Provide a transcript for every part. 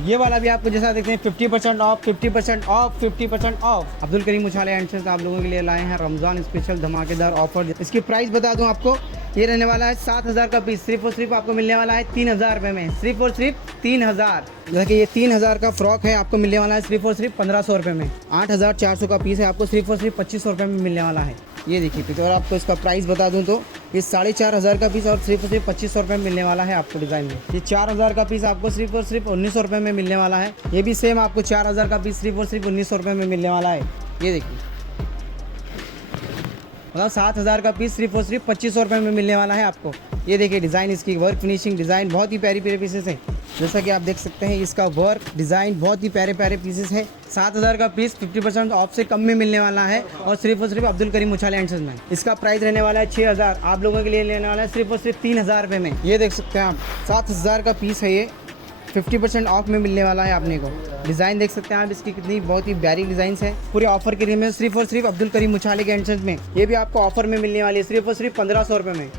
ये वाला भी आपको जैसा देखते हैं 50% off, 50% off, 50% off. Abdul Karim उछाले एंड से आप लोगों के लिए लाए हैं रमज़ान स्पेशल धमाकेदार ऑफर। इसकी प्राइस बता दूं आपको, ये रहने वाला है 7,000 का पीस। सिर्फ और सिर्फ आपको मिलने वाला है 3,000 रुपये में, सिर्फ और सिर्फ 3,000। जैसे कि ये 3,000 का फ्रॉक है, आपको मिलने वाला है सिर्फ और सिर्फ 1,500 रुपये में। 8,400 का पीस है, आपको सिर्फ और सिर्फ 2,500 रुपये में मिलने वाला है। ये देखिए पीस। और आपको इसका प्राइस बता दूं तो ये 4,500 का पीस और सिर्फ 2,500 रुपये में मिलने वाला है आपको डिज़ाइन में। ये 4,000 का पीस आपको सिर्फ और सिर्फ 1,900 रुपये में मिलने वाला है। ये भी सेम आपको 4,000 का पीस सिर्फ और सिर्फ 1,900 रुपये में मिलने वाला है। ये देखिए, मतलब 7,000 का पीस सिर्फ और सिर्फ 2,500 रुपये में मिलने वाला है आपको। ये देखिए डिज़ाइन, इसकी वर्क फिनिशिंग डिज़ाइन बहुत ही प्यारी प्यारे पीसेस है। जैसा कि आप देख सकते हैं, इसका वर्क डिज़ाइन बहुत ही प्यारे प्यारे पीसेस है। 7,000 का पीस 50% ऑफ से कम में मिलने वाला है और सिर्फ अब्दुल करीम उछाले एंड सन्स में। इसका प्राइस रहने वाला है 6,000। आप लोगों के लिए लेने वाला है सिर्फ और सिर्फ 3,000 रुपये में। ये देख सकते हैं आप, 7,000 का पीस है। ये 50% ऑफ में मिलने वाला है आपने को। डिज़ाइन देख सकते हैं आप, इसकी कितनी बहुत ही प्यारी डिज़ाइन है। पूरे ऑफर के लिए में सिर्फ और सिर्फ अब्दुल करीम उछाले के एंड सन्स में ये भी आपको ऑफर में मिलने वाली है सिर्फ और सिर्फ 1,500 रुपये में।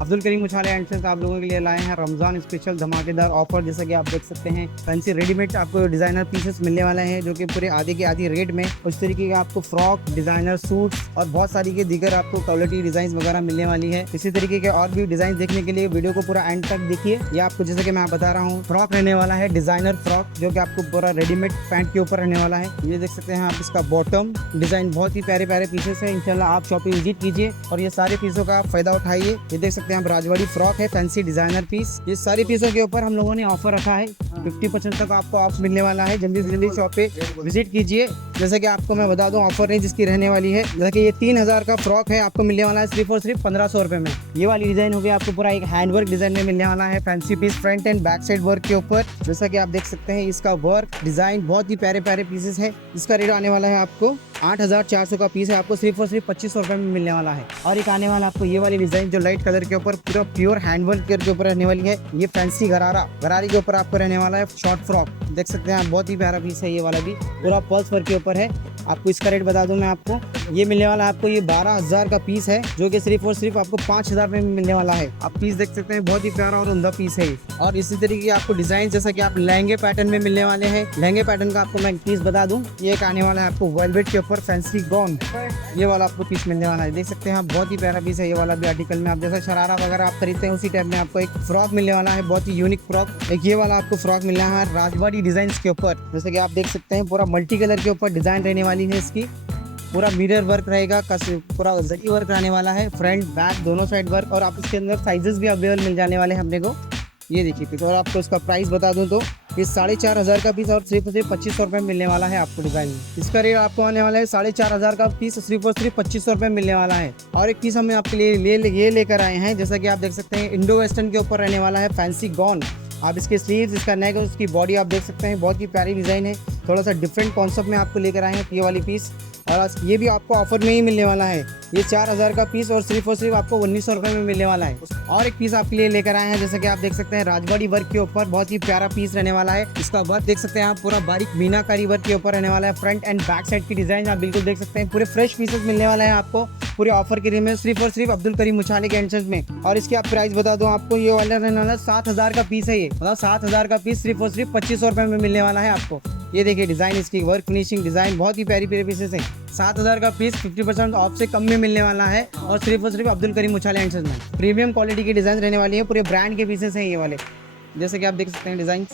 अब्दुल करीम उछाले एंड सन्स आप लोगों के लिए लाए हैं रमज़ान स्पेशल धमाकेदार ऑफर। जैसा कि आप देख सकते हैं, फैंसी रेडीमेड आपको डिज़ाइनर पीसेस मिलने वाले हैं जो कि पूरे आधे के आधी रेट में। उस तरीके के आपको फ्रॉक, डिज़ाइनर सूट्स और बहुत सारी के दीगर आपको क्वालिटी डिज़ाइन वगैरह मिलने वाली है। इसी तरीके के और भी डिज़ाइन देखने के लिए वीडियो को पूरा एंड तक देखिए। ये आपको जैसे कि मैं बता रहा हूँ, फ्रॉक रहने वाला है, डिज़ाइनर फ्रॉक जो कि आपको पूरा रेडीमेड पैंट के ऊपर रहने वाला है। ये देख सकते हैं आप, इसका बॉटम डिज़ाइन बहुत ही प्यारे प्यारे पीसेस है। इंशाल्लाह आप शॉपिंग विजिट कीजिए और ये सारे पीसों का फायदा उठाइए। ये देख सकते हैं आप, राजवाड़ी फ्रॉक है, फैंसी डिजाइनर पीस। ये सारे पीसों के ऊपर हम लोगों ने ऑफर रखा है। 50% तक आपको ऑफ मिलने वाला है। जल्दी से जल्दी शॉप पे विजिट कीजिए। जैसे कि आपको मैं बता दूं, ऑफर रेंज इसकी रहने वाली है, जैसे कि ये 3,000 का फ्रॉक है, आपको मिलने वाला है सिर्फ और सिर्फ 1,500 रुपये में। ये वाली डिजाइन होगी आपको पूरा एक हैंडवर्क डिजाइन में मिलने वाला है। Fancy piece front and back side work के ऊपर। जैसा कि आप देख सकते हैं, इसका वर्क डिजाइन बहुत ही प्यारे प्यारे पीसेस है। इसका रेट आने वाला है आपको 8,400 का पीस है, आपको सिर्फ और सिर्फ 2,500 रुपये में मिलने वाला है। और एक आने वाला आपको ये वाली डिजाइन जो लाइट कलर के ऊपर पूरा प्योर हैंडवर्क के ऊपर रहने वाली है। ये फैंसी गरारी के ऊपर आपको रहने वाला है। शॉर्ट फ्रॉक देख सकते हैं आप, बहुत ही प्यारा पीस है। ये वाला भी पूरा पर्ल्स वर्क के ऊपर है। आपको इसका रेट बता दूं मैं आपको, ये मिलने वाला है आपको, ये 12,000 का पीस है जो कि सिर्फ और सिर्फ आपको 5,000 रुपये में मिलने वाला है। आप पीस देख सकते हैं, बहुत ही प्यारा और उम्दा पीस है। और इसी तरीके की आपको डिजाइन जैसा कि आप लहंगे पैटर्न में मिलने वाले हैं। लहंगे पैटर्न का आपको मैं पीस बता दूं, ये एक आने वाला है आपको वेलवेट के ऊपर फैंसी गॉन। ये वाला आपको पीस मिलने वाला है। देख सकते हैं आप, बहुत ही प्यारा पीस है। ये वाला भी आर्टिकल में आप जैसा शरारा वगैरह आप खरीदते हैं उसी टाइप में आपको एक फ्रॉक मिलने वाला है, बहुत ही यूनिक फ्रॉक। एक ये वाला आपको फ्रॉक मिलना है राजवाड़ी डिजाइन के ऊपर। जैसे कि आप देख सकते हैं, पूरा मल्टी कलर के ऊपर डिजाइन रहने वाली है। इसकी पूरा मिरर वर्क रहेगा, पूरा जरी वर्क रहने वाला है, फ्रंट बैक दोनों साइड वर्क। और आप इसके अंदर साइजेस भी अवेलेबल मिल जाने वाले हैं अपने को। ये देखिए पीस। और आपको इसका प्राइस बता दूं तो ये 4,500 का पीस और सिर्फ 2,500 रुपये में मिलने वाला है आपको डिजाइन में। इसका रेट आपको आने वाला है 4,500 का पीस सिर्फ और सिर्फ 2,500 रुपये में मिलने वाला है। और एक पीस हमें आपके लिए ये लेकर आए हैं, जैसा कि आप देख सकते हैं, इंडो वेस्टर्न के ऊपर रहने वाला है फैंसी गॉन। आप इसके स्लीव्स, इसका नेक, उसकी बॉडी आप देख सकते हैं, बहुत ही प्यारी डिज़ाइन है। थोड़ा सा डिफरेंट कॉन्सेप्ट में आपको लेकर आए हैं ये वाली पीस। और ये भी आपको ऑफर में ही मिलने वाला है। ये 4,000 का पीस और सिर्फ आपको 1,900 रुपये में मिलने वाला है। और एक पीस आपके लिए लेकर आए हैं, जैसे कि आप देख सकते हैं, राजवाड़ी वर्क के ऊपर बहुत ही प्यारा पीस रहने वाला है। इसका वर्क देख सकते हैं आप, पूरा बारीक मीनाकारी वर्क के ऊपर रहने वाला है। फ्रंट एंड बैक साइड की डिजाइन आप बिल्कुल देख सकते हैं। पूरे फ्रेश पीसेस मिलने वाला है आपको पूरे ऑफर के लिए में सिर्फ और सिर्फ अब्दुल करीम उछाले के एंड सन्स में। और इसकी आप प्राइस बता दूं आपको, ये वाला रहने वाला 7,000 का पीस है। ये मतलब 7,000 का पीस सिर्फ और सिर्फ 2,500 रुपये में मिलने वाला है आपको। ये देखिए डिजाइन, इसकी वर्क फिनिशिंग डिजाइन बहुत ही प्यारी प्यारी पीसेस है। 7,000 का पीस 50% ऑफ से कम में मिलने वाला है और सिर्फ अब्दुल करीम उछाले एंड सन्स में। प्रीमियम क्वालिटी की डिजाइन रहने वाली है, पूरे ब्रांड के पीसेस हैं ये वाले, जैसे कि आप देख सकते हैं डिजाइन।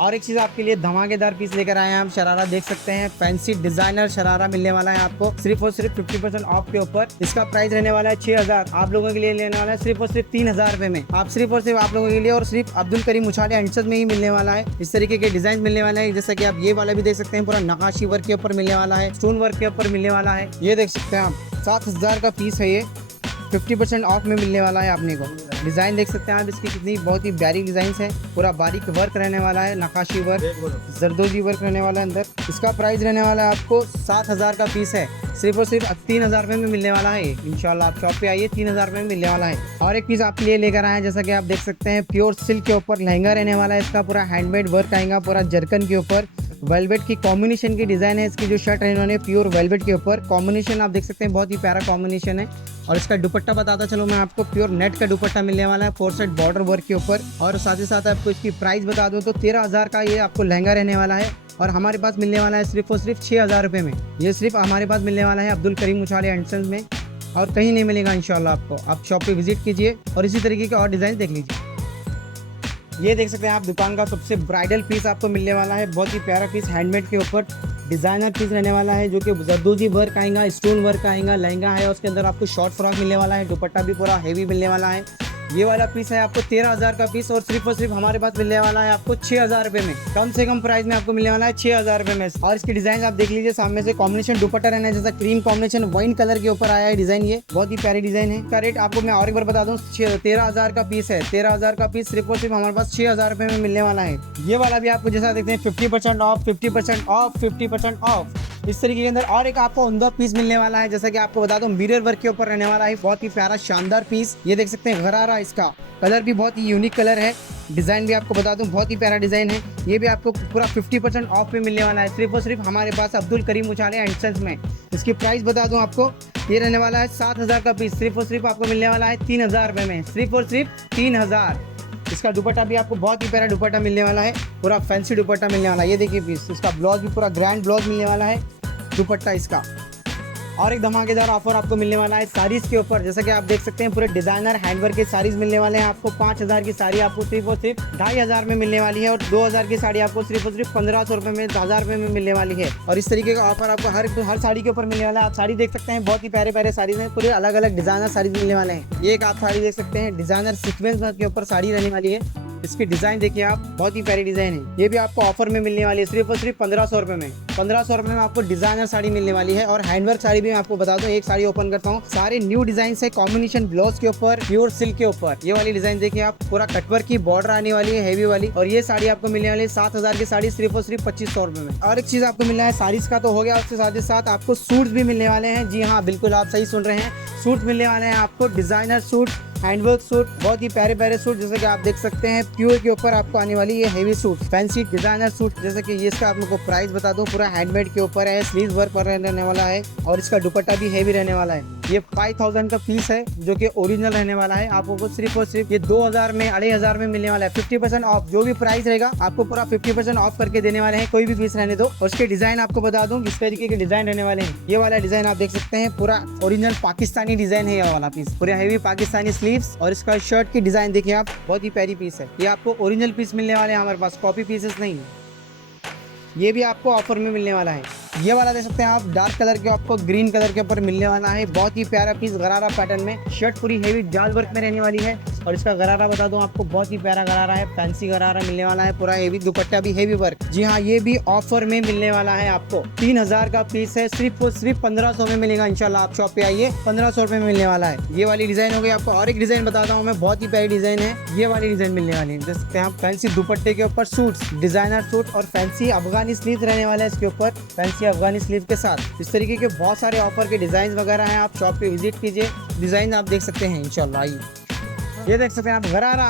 और एक चीज़ आपके लिए धमाकेदार पीस लेकर आए हैं हम, शरारा देख सकते हैं, फैंसी डिजाइनर शरारा मिलने वाला है आपको सिर्फ और सिर्फ 50% ऑफ के ऊपर। इसका प्राइस रहने वाला है 6,000। आप लोगों के लिए लेने वाला है सिर्फ और सिर्फ 3,000 रुपये में। आप सिर्फ और सिर्फ आप लोगों के लिए और सिर्फ अब्दुल करीम उछाले एंड सन्स में ही मिलने वाला है। इस तरीके के डिजाइन मिलने वाला है, जैसा कि आप ये वाला भी देख सकते हैं, पूरा नकाशी वर्क के ऊपर मिलने वाला है, स्टोन वर्क के ऊपर मिलने वाला है। ये देख सकते हैं आप, 7,000 का पीस है। ये 50% ऑफ में मिलने वाला है आपने को। डिज़ाइन देख सकते हैं आप इसकी कितनी बहुत ही प्यारी डिज़ाइन है, पूरा बारीक वर्क रहने वाला है, नक्काशी वर्क, जरदोजी वर्क रहने वाला है अंदर। इसका प्राइस रहने वाला है आपको 7,000 का पीस है, सिर्फ और सिर्फ 3,000 रुपये में मिलने वाला है। इंशाल्लाह आप शॉप पे आइए, 3,000 रुपये में मिलने वाला है। और एक पीस आपके लिए लेकर आए हैं, जैसा कि आप देख सकते हैं प्योर सिल्क के ऊपर लहंगा रहने वाला है। इसका पूरा हैंडमेड वर्क आएगा, पूरा जरकन के ऊपर वेलवेट की कॉम्बिनेशन की डिज़ाइन है। इसकी जो शर्ट है इन्होंने प्योर वेलवेट के ऊपर कॉम्बिनेशन आप देख सकते हैं, बहुत ही प्यारा कॉम्बिनेशन है। और इसका दुपट्टा बताता चलो मैं आपको, प्योर नेट का दुपट्टा मिलने वाला है 4 साइड बॉर्डर वर्क के ऊपर। और साथ ही साथ आपको इसकी प्राइस बता दूं तो 13,000 का ये आपको लहंगा रहने वाला है। और हमारे पास मिलने वाला है सिर्फ और सिर्फ 6,000 रुपये में। ये सिर्फ हमारे पास मिलने वाला है अब्दुल करीम उछाले एंड सन्स में, और कहीं नहीं मिलेगा इंशाल्लाह आपको। आप शॉप पे विजिट कीजिए और इसी तरीके के और डिज़ाइन देख लीजिए। ये देख सकते हैं आप दुकान का सबसे ब्राइडल पीस आपको मिलने वाला है, बहुत ही प्यारा पीस हैंडमेड के ऊपर डिज़ाइनर पीस रहने वाला है, जो कि जरदोजी वर्क आएगा, स्टोन वर्क आएगा, लहंगा है उसके अंदर आपको शॉर्ट फ्रॉक मिलने वाला है, दुपट्टा भी पूरा हेवी मिलने वाला है। ये वाला पीस है आपको 13,000 का पीस, और सिर्फ हमारे पास मिलने वाला है आपको 6,000 रुपये में। कम से कम प्राइस में आपको मिलने वाला है 6,000 रुपये में। और इसकी डिजाइन आप देख लीजिए सामने से, कॉम्बिनेशन दुपट्टा रहना है जैसा क्रीम कॉम्बिनेशन वाइन कलर के ऊपर आया है डिजाइन, ये बहुत ही प्यारी डिजाइन है। इसका रेट आपको मैं और एक बार बता दूं, 13,000 का पीस है। 13,000 का पीस सिर्फ और सिर्फ हमारे पास 6,000 रुपये में मिलने वाला है। ये वाला भी आपको जैसा देखते हैं 50% ऑफ, 50% ऑफ, 50% ऑफ, इस तरीके के अंदर। और एक आपको उमदा पीस मिलने वाला है, जैसा कि आपको बता दूं मिरर वर्क के ऊपर रहने वाला है, बहुत ही प्यारा शानदार पीस। ये देख सकते हैं गरारा, इसका कलर भी बहुत ही यूनिक कलर है। डिज़ाइन भी आपको बता दूं बहुत ही प्यारा डिज़ाइन है। ये भी आपको पूरा 50% ऑफ में मिलने वाला है, सिर्फ और सिर्फ हमारे पास अब्दुल करीम उछाले एंड सन्स में। इसकी प्राइस बता दूं आपको, ये रहने वाला है 7,000 का पीस, सिर्फ और सिर्फ आपको मिलने वाला है 3,000 रुपये में, सिर्फ और सिर्फ 3,000। इसका दुपट्टा भी आपको बहुत ही प्यारा दुपट्टा मिलने वाला है, पूरा फैंसी दुपट्टा मिलने वाला है। ये देखिए पीस, इसका ब्लाउज भी पूरा ग्रैंड ब्लाउज मिलने वाला है, दुपट्टा इसका। और एक धमाकेदार ऑफर आपको मिलने वाला है साड़ीज़ के ऊपर, जैसा कि आप देख सकते हैं पूरे डिजाइनर हैंडवर्क के साड़ीज़ मिलने वाले हैं आपको। 5,000 की साड़ी आपको सिर्फ और सिर्फ 2,500 में मिलने वाली है, और 2,000 की साड़ी आपको सिर्फ और सिर्फ 1,500 रुपये में, 1,000 रुपये में मिलने वाली है। और इस तरीके का ऑफर आपको हर साड़ी के ऊपर मिलने वाला है। आप साड़ी देख सकते हैं, बहुत ही प्यारे प्यारे साड़ीज़ हैं, पूरे अलग अलग डिजाइनर साड़ीज़ मिलने वाले हैं। ये एक आप साड़ी देख सकते हैं, डिजाइनर सीक्वेंस के ऊपर साड़ी रहने वाली है। इसकी डिज़ाइन देखिए आप, बहुत ही प्यारी डिज़ाइन है। ये भी आपको ऑफर में मिलने वाली है, सिर्फ और सिर्फ 1,500 रुपये में। 1,500 रुपये में आपको डिजाइनर साड़ी मिलने वाली है। और हैंडवर्क साड़ी भी मैं आपको बता दूं, एक साड़ी ओपन करता हूँ, सारे न्यू डिजाइन है, कॉम्बिनेशन ब्लाउज के ऊपर प्योर सिल्क के ऊपर। ये वाली डिजाइन देखिए आप, पूरा कटवर्क की बॉर्डर आने वाली है हेवी वाली। और ये साड़ी आपको मिलने वाली है 7,000 की साड़ी, सिर्फ और सिर्फ 2,500 रुपये में। और एक चीज़ आपको मिलना है, साड़ीज का तो हो गया, उसके साथ ही साथ आपको सूट्स भी मिलने वाले हैं। जी हाँ, बिल्कुल आप सही सुन रहे हैं, सूट मिलने वाले हैं आपको, डिजाइनर सूट, हैंडवर्क सूट, बहुत ही प्यारे प्यारे सूट, जैसे कि आप देख सकते हैं प्योर के ऊपर आपको आने वाली ये heavy suit, fancy designer suit. जैसे कि ये इसका आपको प्राइस बता दूं, पूरा हैंडमेड के ऊपर है, स्लीव वर्क पर रहने वाला है, और इसका दुपट्टा भी हेवी रहने वाला है। ये 5,000 का पीस है, जो कि ओरिजिनल रहने वाला है। आपको सिर्फ और सिर्फ ये 2,000 में, 2,500 में मिलने वाला है। 50% ऑफ, जो भी प्राइस रहेगा आपको पूरा 50% ऑफ करके देने वाले हैं, कोई भी पीस रहने दो। और उसके डिजाइन आपको बता दूं किस तरीके के डिजाइन रहने वाले हैं। ये वाला डिजाइन आप देख सकते हैं, पूरा ओरिजिनल पाकिस्तानी डिजाइन है ये वाला पीस, पूरा हेवी पाकिस्तानी स्लीव्स। और इसका शर्ट की डिजाइन देखिए आप, बहुत ही प्यारी पीस है। ये आपको ओरिजिनल पीस मिलने वाले हैं हमारे पास, कॉपी पीसेस नहीं। ये भी आपको ऑफर में मिलने वाला है। ये वाला देख सकते हैं आप, डार्क कलर के आपको ग्रीन कलर के ऊपर मिलने वाला है, बहुत ही प्यारा पीस गरारा पैटर्न में। शर्ट पूरी हेवी जाल वर्क में रहने वाली है। और इसका गरारा बता दूं आपको, बहुत ही प्यारा गरारा है, फैंसी गरारा मिलने वाला है, पूरा हेवी दुपट्टा भी हेवी वर्क। जी हाँ, ये भी ऑफर में मिलने वाला है आपको। 3,000 का पीस है, सिर्फ और सिर्फ 1,500 में मिलेगा इंशाल्लाह। आप शॉप पे आइए, 1,500 रुपये में मिलने वाला है। ये वाली डिजाइन हो गई आपको। और एक डिजाइन बताता हूँ मैं, बहुत ही प्यारी डिजाइन है, ये वाली डिजाइन मिलने वाली है। देख सकते हैं आप, फैंसी दुपट्टे के ऊपर सूट्स, डिजाइनर सूट, और फैंसी अफगानी स्लीव रहने वाला है इसके ऊपर, फैंसी अफगानी स्लीव के साथ। इस तरीके के बहुत सारे ऑफर के डिजाइन वगैरह हैं, आप शॉप पे विजिट कीजिए, डिजाइन आप देख सकते हैं इंशाल्लाह। आइए, ये देख सकते हैं आप, गरारा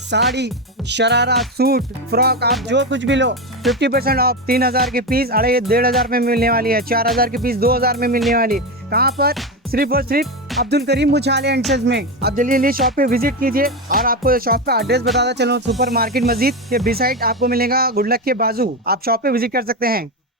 साड़ी, शरारा, सूट, फ्रॉक, आप जो कुछ भी लो 50% ऑफ। 3,000 के पीस 1,500 में मिलने वाली है। 4,000 के पीस 2,000 में मिलने वाली। कहाँ पर? सिर्फ और सिर्फ अब्दुल करीम उछाले एंड सन्स में। आप जल्दी शॉप पे विजिट कीजिए। और आपको शॉप का एड्रेस बताता चलो, सुपर मार्केट मस्जिद के बिसाइड आपको मिलेगा, गुडलक के बाजू। आप शॉप पे विजिट कर सकते हैं।